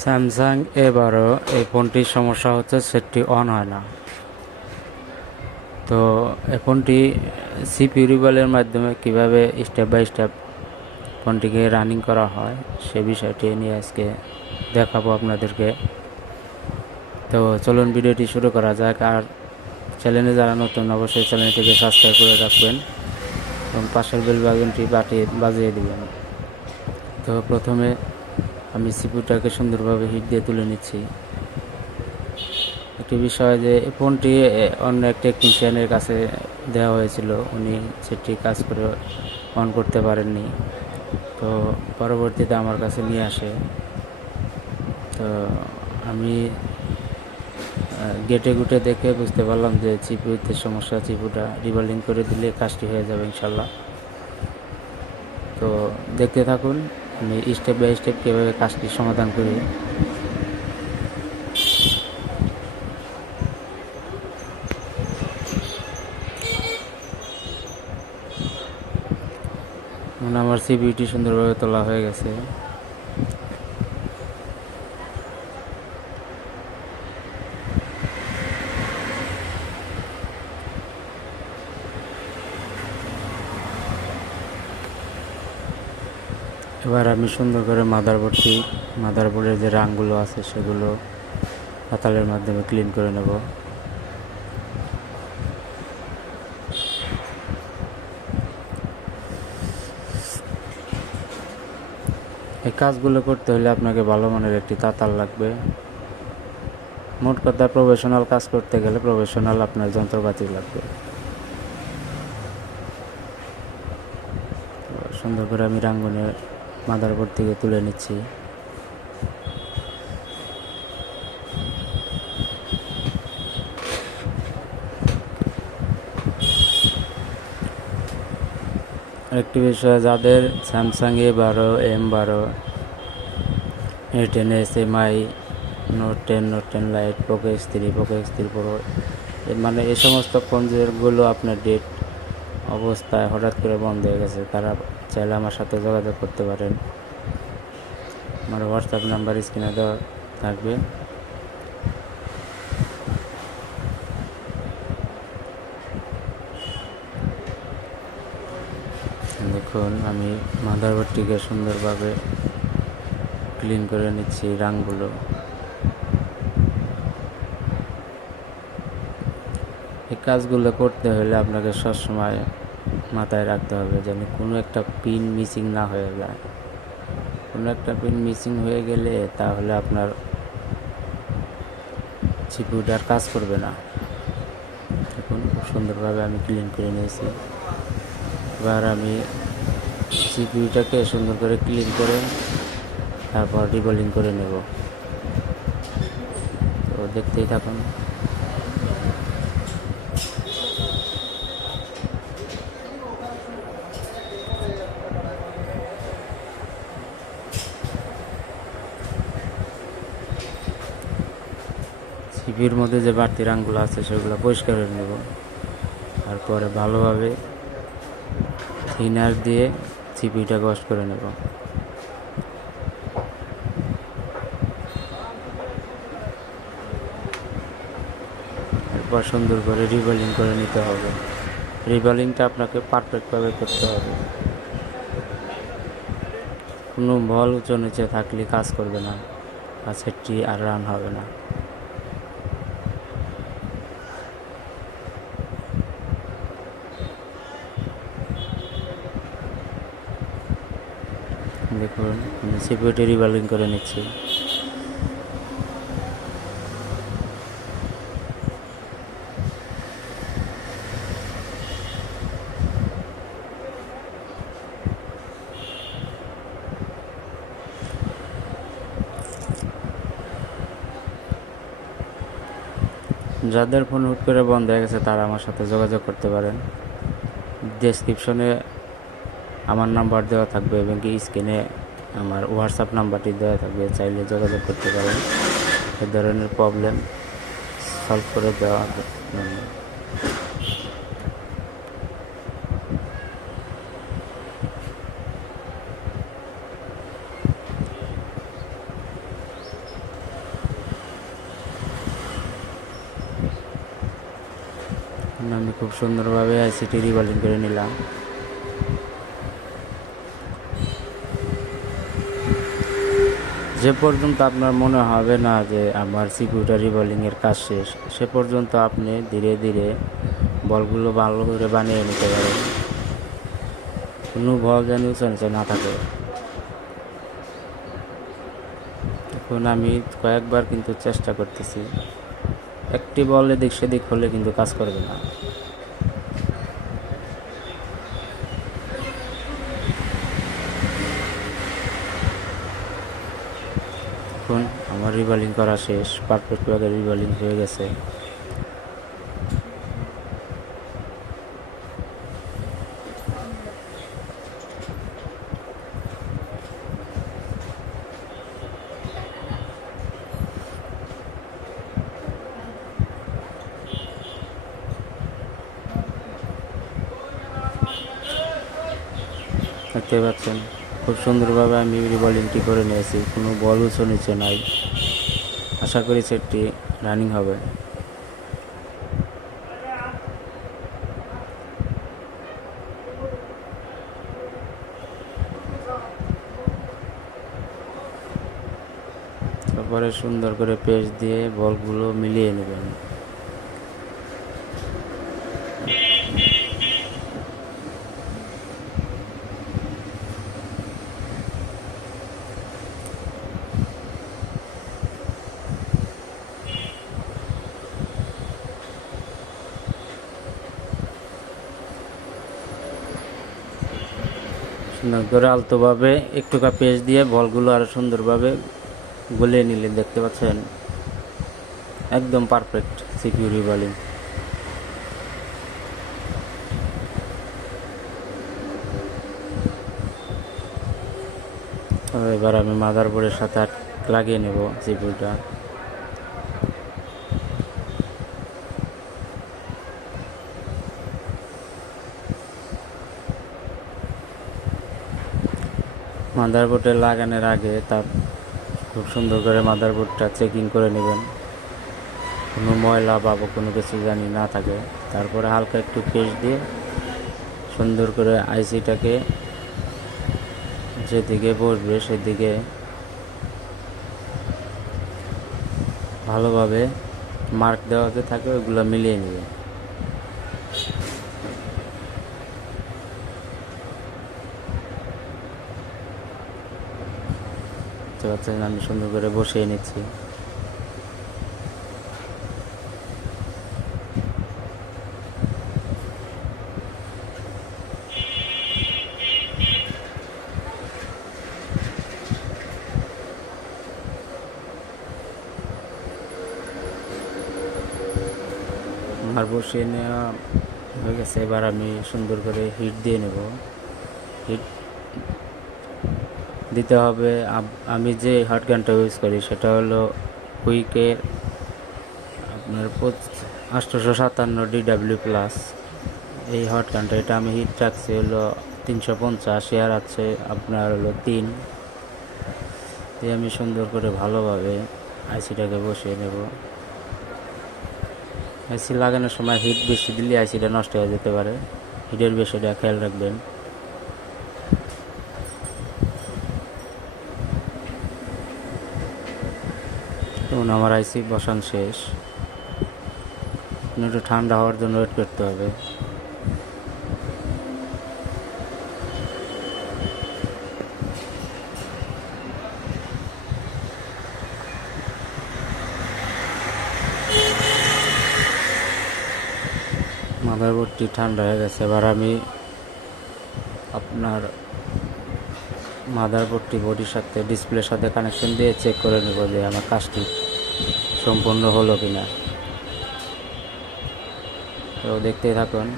Samsung এবারও এই ফোনটির সমস্যা হচ্ছে সেটটি অন হয় না। তো এই ফোনটি সিপি রিবলের মাধ্যমে কীভাবে স্টেপ বাই স্টেপ ফোনটিকে রানিং করা হয়, সে বিষয়টি নিয়ে আজকে দেখাবো আপনাদেরকে। তো চলুন ভিডিওটি শুরু করা যাক, আর চ্যানেলে যারা নতুন, অবশ্যই চ্যানেলটিকে সাবস্ক্রাইব করে রাখবেন এবং পাশের বেল বাটনটি বাটিয়ে বাজিয়ে দিবেন। তো প্রথমে আমি সিপুটাকে সুন্দরভাবে হিট দিয়ে তুলে নিচ্ছি। একটি বিষয় যে ফোনটি অন্য এক টেকনিশিয়ানের কাছে দেওয়া হয়েছিল। উনি সেটি কাজ করে অন করতে পারেননি। তো পরবর্তীতে আমার কাছে নিয়ে আসে। তো আমি গেটে গুটে দেখে বুঝতে পারলাম যে চিপুতে সমস্যা চিপুটা রিভলিং করে দিলে কাজটি হয়ে যাবে ইনশাল্লাহ। তো দেখতে থাকুন। আমি স্টেপ বাই স্টেপ কীভাবে কাজটি সমাধান করি? মানে আমার সিবিটি সুন্দরভাবে তোলা হয়ে গেছে। এবার আমি সুন্দর করে মাদারবোর্ডটি মাদারবোর্ডের যে রাংগুলো আছে সেগুলো হাতালের মাধ্যমে ক্লিন করে নেব। এই কাজগুলো করতে হলে আপনাকে ভালো মানের একটি তাতাল লাগবে। মোট কথা প্রফেশনাল কাজ করতে গেলে প্রফেশনাল আপনার যন্ত্রপাতি লাগবে। সুন্দর করে আমি রাঙ্গনে মাদারবোর্ড থেকে তুলে নিচ্ছি। আরেকটি বিষয়, যাদের স্যামসাং এ বারো এম বারো A ten S M I note ten note ten lite Poco Poco three pro মানে এই সমস্ত ফোন যেগুলো আপনার ডেট অবস্থায় হঠাৎ করে বন্ধ হয়ে গেছে। তারা চাইলে আমার সাথে যোগাযোগ করতে পারেন। আমার হোয়াটসঅ্যাপ নাম্বার স্ক্রিনে দেওয়া থাকবে। দেখুন, আমি মাদারবোর্ডটিকে সুন্দরভাবে ক্লিন করে নিচ্ছি, রাংগুলো। এই কাজগুলো করতে হলে আপনাকে সবসময় মাথায় রাখতে হবে যেন কোনো একটা পিন মিসিং না হয়ে যায়। কোনো একটা পিন মিসিং হয়ে গেলে তাহলে আপনার সিপিউটা আর কাজ করবে না। দেখুন, খুব সুন্দরভাবে আমি ক্লিন করে নিয়েছি। এবার আমি সিপিউটাকে সুন্দর করে ক্লিন করে তারপর রিবোলিং করে নেব। তো দেখতেই থাকুন। সিপির মধ্যে যে বাড়তি রাংগুলো আছে, সেগুলো পরিষ্কার করে নেব। তারপরে ভালোভাবে থিনার দিয়ে সিপিটা ওয়াশ করে নেব। এরপর সুন্দর করে রিভলিং করে নিতে হবে। রিভলিংটা আপনাকে পারফেক্টভাবে করতে হবে। কোনো বল উঁচু নিচে থাকলে কাজ করবে না। বা সেটটি আর রান হবে না। দেখুন আমি সিপিউটি রিভলভিং করে নিচ্ছি। যাদের ফোন হুট করে বন্ধ হয়ে গেছে, তারা আমার সাথে যোগাযোগ করতে পারেন। ডেসক্রিপশনে আমার নাম্বার দেওয়া থাকবে এবং কি স্ক্রিনে আমার হোয়াটসঅ্যাপ নাম্বারটি দেওয়া থাকবে, চাইলে যোগাযোগ করতে পারেন। এ ধরনের প্রবলেম সলভ করে দেওয়া আমি খুব সুন্দরভাবে আইসিটি রিভলিং করে নিলাম। যে পর্যন্ত আপনার মনে হবে না যে আমার সিকিউরিটি রিভলিংয়ের কাজ শেষ, সে পর্যন্ত আপনি ধীরে ধীরে বলগুলো ভালো করে বানিয়ে নিতে পারেন। কোনো বল যেন উঁচু নিচে না থাকে। এখন আমি কয়েকবার কিন্তু চেষ্টা করতেছি। একটি বল এদিক সেদিক হলে কিন্তু কাজ করবে না এখন আমার রিভলিং করা শেষ পারফেক্ট পারফেক্টভাবে রিভলিং হয়ে গেছে। দেখতে পাচ্ছেন, খুব সুন্দরভাবে আমি রিভলিংটি করে নিয়েছি, কোনো বল উঁচু নিচে নাই। আশা করি সেটটি রানিং হবে। তারপরে সুন্দর করে পেস্ট দিয়ে বলগুলো মিলিয়ে নেবেন। সুন্দর করে আলতোভাবে একটুকা পেস্ট দিয়ে বলগুলো আরও সুন্দরভাবে গলিয়ে নিলে দেখতে পাচ্ছেন? একদম পারফেক্ট সিকিউরিটি বলিং এবার আমি মাদারবোর্ডের সাথে আট- লাগিয়ে নেব সিপিউটা মাদারবোর্ডে লাগানোর আগে তার খুব সুন্দর করে মাদারবোর্ডটা চেকিং করে নেবেন। কোনো ময়লা বা কোনো কিছু জানি না থাকে। তারপরে হালকা একটু পেস্ট দিয়ে সুন্দর করে আইসিটাকে যেদিকে বসবে সেদিকে ভালোভাবে মার্ক দেওয়াতে থাকে, ওইগুলো মিলিয়ে নেবে। দেখতে পাচ্ছেন, আমি সুন্দর করে বসিয়ে নিচ্ছি। আমার বসিয়ে নেওয়া হয়ে গেছে, এবার আমি সুন্দর করে হিট দিয়ে নেব। হিট দিতে হবে। আমি যে হট গানটা ইউজ করি সেটা হলো কুইকের আপনার আটশোশো সাতান্ন ডিডাব্লিউ প্লাস এই হট গানটা এটা আমি হিট রাখছি হলো তিনশো পঞ্চাশ, এয়ার আছে আপনার হলো তিন। দিয়ে আমি সুন্দর করে ভালোভাবে আইসিটাকে বসিয়ে নেব। আইসি লাগানোর সময় হিট বেশি দিলে আইসিটা নষ্ট হয়ে যেতে পারে। হিটের বিষয়টা খেয়াল রাখবেন। এখন আমার আইসি বসান শেষ। একটু ঠান্ডা হওয়ার জন্য ওয়েট করতে হবে। মাদারবোর্ডটি ঠান্ডা হয়ে গেছে, এবার আমি আপনার মাদারবোর্ডটি বডির সাথে ডিসপ্লের সাথে কানেকশন দিয়ে চেক করে নেব যে আমার কাজটি সম্পূর্ণ হলো কিনা। তো দেখতেই থাকুন।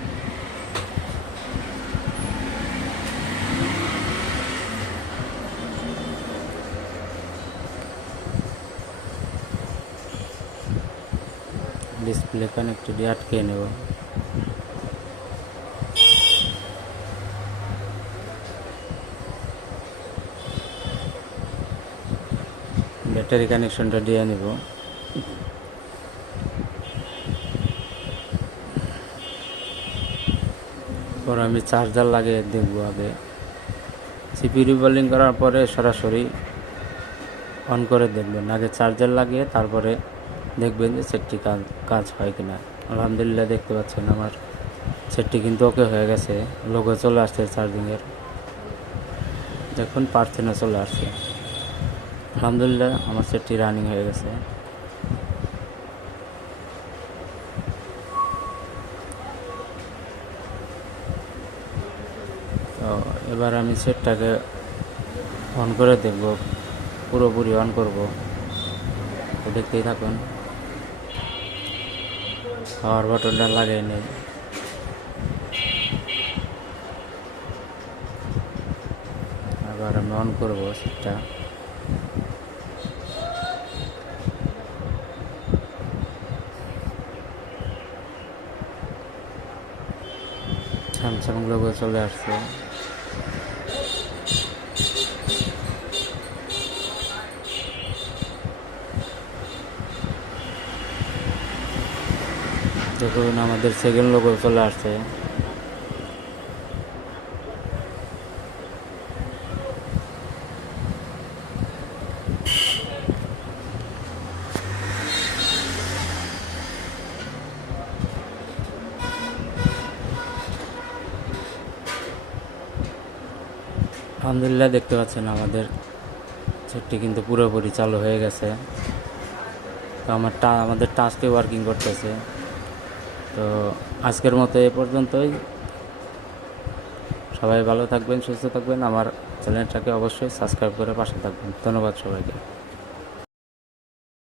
ডিসপ্লে কানেক্টেড আটকে নেব। ব্যাটারি কানেকশনটা দিয়ে নেব। পর আমি চার্জার লাগিয়ে দেখব আগে। সিপি রিবলিং করার পরে সরাসরি অন করে দেখবেন। আগে চার্জার লাগিয়ে তারপরে দেখবেন যে সেটটি কাজ কাজ হয় কিনা। আলহামদুলিল্লাহ দেখতে পাচ্ছেন আমার সেটটি কিন্তু ওকে হয়ে গেছে। লোগো চলে আসছে চার্জিংয়ের দেখুন পারছে না চলে আসছে। আলহামদুলিল্লাহ, আমার সেটটি রানিং হয়ে গেছে। তো এবার আমি সেটটাকে অন করে দেখব, পুরোপুরি অন করব। তো দেখতেই থাকুন পাওয়ার বাটনটা লাগিয়ে নেই। আবার আমি অন করব সেটটা স্যামসাং লোগো চলে আসছে। দেখুন আমাদের সেকেন্ড লোগো চলে আসছে। আলহামদুলিল্লাহ দেখতে পাচ্ছেন আমাদের সেটটি কিন্তু পুরোপুরি চালু হয়ে গেছে। তো আমার টা আমাদের টাস্কে ওয়ার্কিং করতেছে। তো আজকের মতো এ পর্যন্তই। সবাই ভালো থাকবেন, সুস্থ থাকবেন। আমার চ্যানেলটাকে অবশ্যই সাবস্ক্রাইব করে পাশে থাকবেন। ধন্যবাদ সবাইকে।